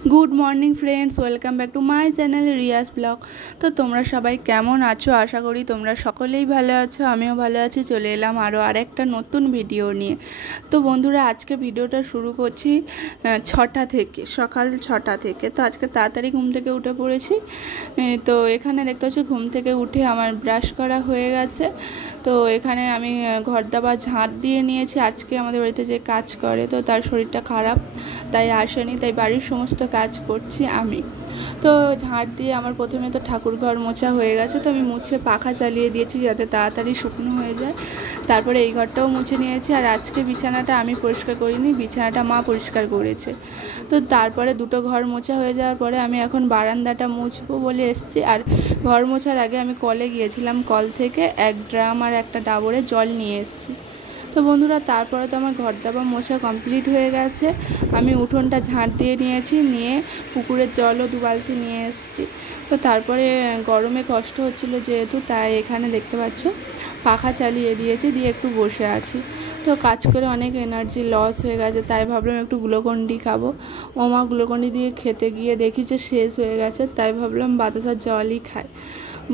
Good morning friends welcome back to my channel Riyaz blog. तो तुम्हारा सबाई केमन आछो आशा करी तुम्हारा सकलेई भालो आछो आमिओ भालो आछि। चले एलाम आरो आरेकटा नतून भिडियो निये। तो बंधुरा आज के भिडियोटा शुरू करछि 6टा थेके सकाल 6टा थेके। तो आज के ताड़ाताड़ी घुम थेके उठे पड़ेछि। तो एखाने देखते पाচ্ছ घुम थेके उठे आमार ब्राश करा हये गेছে। तो एखाने आमी घर दाबार झाँट दिए निয়েছি। आज के आमादेर बाड़ीते जे काज करे तो तार शरीरटा खाराप ताई आसेনি, ताई बाड़ीर समस्त काज करছি आमी। तो झाँट दिए आमार प्रथमे तो ठाकुर घर मोछा हये गेছে। तो आमी मुछे पाखा चालिए दिएছি যাতে তাড়াতাড়ি শুকনো হয়ে যায়। তারপরে এই ঘরটাও মুছে নিয়েছি। আর আজকে বিছানাটা আমি পরিষ্কার করিনি, বিছানাটা মা পরিষ্কার করেছে। তো তারপরে দুটো ঘর মোছা হয়ে যাওয়ার পরে আমি এখন বারান্দাটা মুছবো বলে এসেছি। আর ঘর মোছার আগে আমি কলে গিয়েছিলাম, কল থেকে এক ড্রাম আর একটা ডাবরে জল নিয়ে এসেছি। তো বন্ধুরা তারপরে তো আমার ঘর দাবা মোছা কমপ্লিট হয়ে গেছে। আমি উঠোনটা ঝাঁট দিয়ে নিয়েছি, নিয়ে পুকুরের জলও 2 বালতি নিয়ে এসেছি। তো তারপরে গরমে কষ্ট হচ্ছিল যেহেতু, তাই এখানে দেখতে পাচ্ছ পাখা চালিয়ে দিয়েছি, দিয়ে একটু বসে আছি। তো কাজ করে অনেক এনার্জি লস হয়ে গেছে, তাই ভাবলাম একটু গ্লুকন্ডি খাবো। ওমা গ্লুকন্ডি দিয়ে খেতে গিয়ে দেখি যে শেষ হয়ে গেছে, তাই ভাবলাম বাতাসার জলই খাই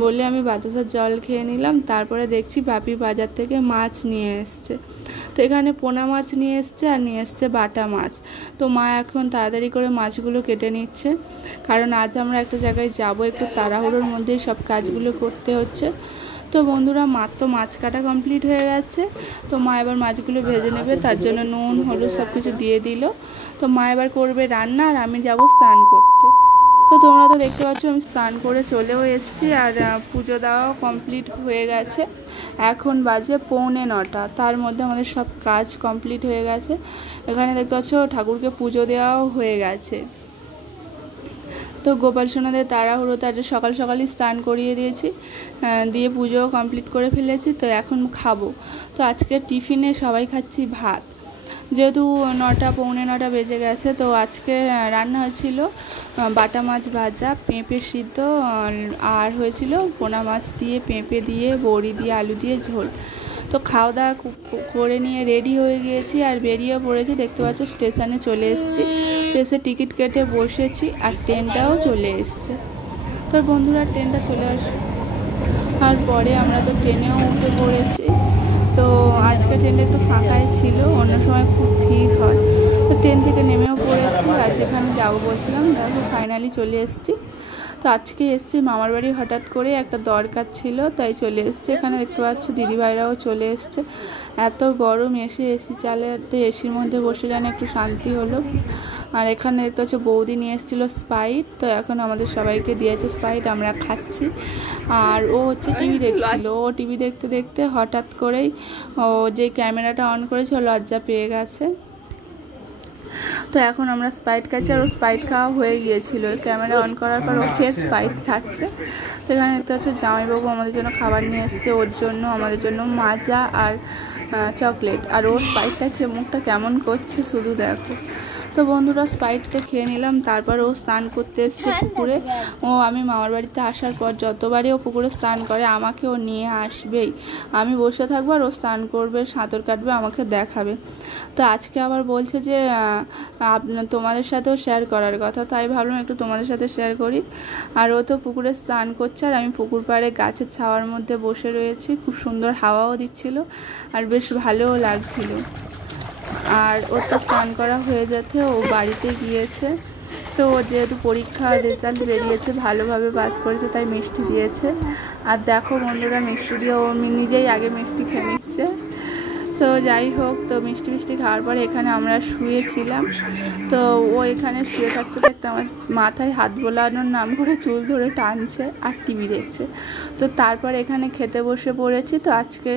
বলে আমি বাতাসার জল খেয়ে নিলাম। তারপরে দেখছি বাপি বাজার থেকে মাছ নিয়ে এসছে। তো এখানে পোনা মাছ নিয়ে এসছে আর নিয়ে এসছে বাটা মাছ। তো মা এখন তাড়াতাড়ি করে মাছগুলো কেটে নিচ্ছে, কারণ আজ আমরা একটা জায়গায় যাব, একটু তাড়াহুড়োর মধ্যেই সব কাজগুলো করতে হচ্ছে। তো বন্ধুরা মাত্র মাছ কাটা কমপ্লিট হয়ে গেছে। তো মা এবার মাছগুলো ভেজে নেবে, তার জন্য নুন হলুদ সব কিছু দিয়ে দিল। তো মা এবার করবে রান্না আর আমি যাব স্নান করতে। তো তোমরা তো দেখতে পাচ্ছ আমি স্নান করে চলেও এসেছি, আর পুজো দেওয়াও কমপ্লিট হয়ে গেছে। এখন বাজে 8:45। তার মধ্যে আমাদের সব কাজ কমপ্লিট হয়ে গেছে। এখানে দেখতে পাচ্ছ ঠাকুরকে পুজো দেওয়াও হয়ে গেছে। তো গোপাল সোনাদের তাড়াহুড়ো, তার সকাল সকালই স্নান করিয়ে দিয়েছি, দিয়ে পুজোও কমপ্লিট করে ফেলেছি। তো এখন খাবো। তো আজকে টিফিনে সবাই খাচ্ছি ভাত, যেহেতু 9টা 9:45 বেজে গেছে। তো আজকে রান্না হয়েছিল বাটা মাছ ভাজা, পেঁপে সিদ্ধ, আর হয়েছিল পোনা মাছ দিয়ে পেঁপে দিয়ে বড়ি দিয়ে আলু দিয়ে ঝোল। তো খাওয়া দাওয়া করে নিয়ে রেডি হয়ে গিয়েছি আর বেরিয়ে পড়েছি। দেখতে পাচ্ছ স্টেশনে চলে এসেছি। স্টেশনে টিকিট কেটে বসেছি আর ট্রেনটাও চলে এসছে। তো বন্ধুরা ট্রেনটা চলে আসার পরে আমরা তো ট্রেনেও উঠে পড়েছি। তো আজকে ট্রেনটা একটু ফাঁকাই ছিল, অন্য সময় খুব ভিড় হয়। তো ট্রেন থেকে নেমেও পড়েছি আর যেখানে যাবো বলছিলাম দেখো ফাইনালি চলে এসেছি। তো আজকে এসেছি মামার বাড়ি, হঠাৎ করে একটা দরকার ছিল তাই চলে এসেছি। এখানে দেখতে পাচ্ছ দিদিভাইরাও চলে এসছে। এত গরম, এসে এসি চালাতে এসির মধ্যে বসে যেন একটু শান্তি হলো। আর এখানে দেখতে পাচ্ছ বৌদি নিয়ে এসেছিলো স্প্রাইট। তো এখন আমাদের সবাইকে দিয়েছে স্প্রাইট, আমরা খাচ্ছি। আর ও হচ্ছে টিভি দেখছিল। ও টিভি দেখতে দেখতে হঠাৎ করেই ও যে ক্যামেরাটা অন করেছে ও লজ্জা পেয়ে গেছে। তো এখন আমরা স্প্রাইট খাচ্ছি, আর ও স্প্রাইট খাওয়া হয়ে গিয়েছিল। ক্যামেরা অন করার পর ও ফের স্প্রাইট খাচ্ছে। তো এখানে দেখতে পাচ্ছ জামাইবাবু আমাদের জন্য খাবার নিয়ে এসছে, ওর জন্য আমাদের জন্য মাজা আর চকলেট। আর ও স্প্রাইটটা খেয়ে মুখটা কেমন করছে শুধু দেখো। তো বন্ধুরা স্প্রাইটটা খেয়ে নিলাম। তারপর ও স্নান করতে এসছে পুকুরে। ও আমি মামার বাড়িতে আসার পর যতবারই ও পুকুরে স্নান করে আমাকে ও নিয়ে আসবেই। আমি বসে থাকবো আর ও স্নান করবে, সাঁতার কাটবে, আমাকে দেখাবে। তো আজকে আবার বলছে যে তোমাদের সাথেও শেয়ার করার কথা, তাই ভাবলাম একটু তোমাদের সাথে শেয়ার করি। আর ও তো পুকুরে স্নান করছে আর আমি পুকুর পাড়ে গাছের ছাওয়ার মধ্যে বসে রয়েছি। খুব সুন্দর হাওয়াও দিচ্ছিল আর বেশ ভালোও লাগছিল। আর ওর তো স্নান করা হয়ে যেতে ও বাড়িতে গিয়েছে। তো যেহেতু পরীক্ষা রেজাল্ট বেরিয়েছে, ভালোভাবে পাস করেছে, তাই মিষ্টি দিয়েছে। আর দেখো বন্ধুরা মিষ্টি দিয়ে ও নিজেই আগে মিষ্টি খেয়ে নিচ্ছে। তো যাই হোক, তো মিষ্টি খাওয়ার পরে এখানে আমরা শুয়েছিলাম। তো ও এখানে শুয়ে থাকতে থাকতে আমার মাথায় হাত বোলানোর নাম করে চুল ধরে টানছে আর টিভি দেখছে। তো তারপর এখানে খেতে বসে পড়েছি। তো আজকে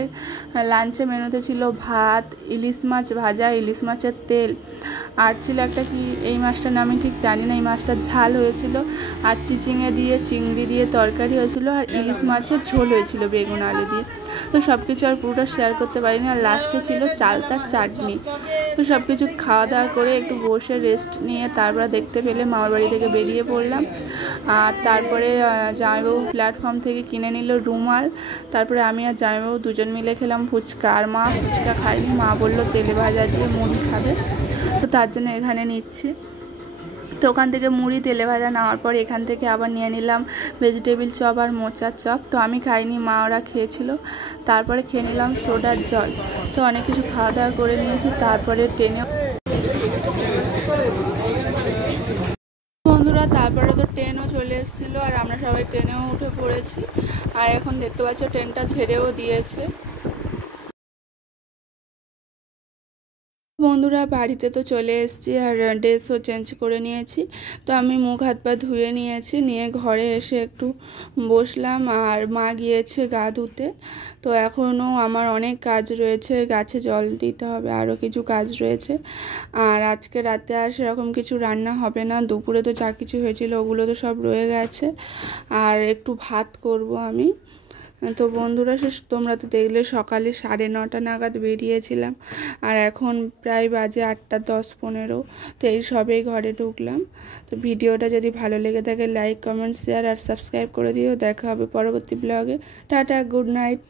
লাঞ্চে মেনুতে ছিল ভাত, ইলিশ মাছ ভাজা, ইলিশ মাছের তেল, আর ছিল একটা কি এই মাছটার নাম আমি ঠিক জানি না, এই মাছটার ঝাল হয়েছিল, আর চিচিঙে দিয়ে চিংড়ি দিয়ে তরকারি হয়েছিল, আর ইলিশ মাছের ঝোল হয়েছিল বেগুন আলু দিয়ে। তো সব কিছু আর পুরোটা শেয়ার করতে পারিনি। আর লাস্টে ছিল চালতার চাটনি। তো সব কিছু খাওয়া দাওয়া করে একটু বসে রেস্ট নিয়ে তারপর দেখতে পেলে মামার বাড়ি থেকে বেরিয়ে পড়লাম। আর তারপরে জামাইবাবু প্ল্যাটফর্ম থেকে কিনে নিল রুমাল। তারপরে আমি আর জামাইবাবু দুজন মিলে খেলাম ফুচকা। আর মা ফুচকা খায়নি, মা বললো তেলে ভাজা দিয়ে মুড়ি খাবে, তো তার জন্য এখানে নিচ্ছি। তো ওখান থেকে মুড়ি তেলে ভাজা নেওয়ার পর এখান থেকে আবার নিয়ে নিলাম ভেজিটেবিল চপ আর মোচার চপ। তো আমি খাইনি, মা ওরা খেয়েছিল। তারপরে খেয়ে নিলাম সোডার জল। তো অনেক কিছু খাওয়া দাওয়া করে নিয়েছি। তারপরে বন্ধুরা তারপরে তো ট্রেনও চলে এসেছিলো আর আমরা সবাই ট্রেনেও উঠে পড়েছি। আর এখন দেখতে পাচ্ছ ট্রেনটা ছেড়েও দিয়েছে। বন্ধুরা বাড়িতে তো চলে এসেছি আর ড্রেসও চেঞ্জ করে নিয়েছি। তো আমি মুখ হাত পা ধুয়ে নিয়েছি, নিয়ে ঘরে এসে একটু বসলাম আর মা গিয়েছে গা ধুতে। তো এখনও আমার অনেক কাজ রয়েছে, গাছে জল দিতে হবে, আরও কিছু কাজ রয়েছে। আর আজকে রাতে আর সেরকম কিছু রান্না হবে না, দুপুরে তো যা কিছু হয়েছিল ওগুলো তো সব রয়ে গেছে। আর একটু ভাত করব আমি। তো বন্ধুরা তোমরা তো দেখলে সকালে 9:30 নাগাদ বেরিয়েছিলাম আর এখন প্রায় বাজে 8:10-15। তো এই সবেই ঘরে ঢুকলাম। তো ভিডিওটা যদি ভালো লেগে থাকে লাইক কমেন্ট শেয়ার আর সাবস্ক্রাইব করে দিও। দেখা হবে পরবর্তী ব্লগে। Tata, good night.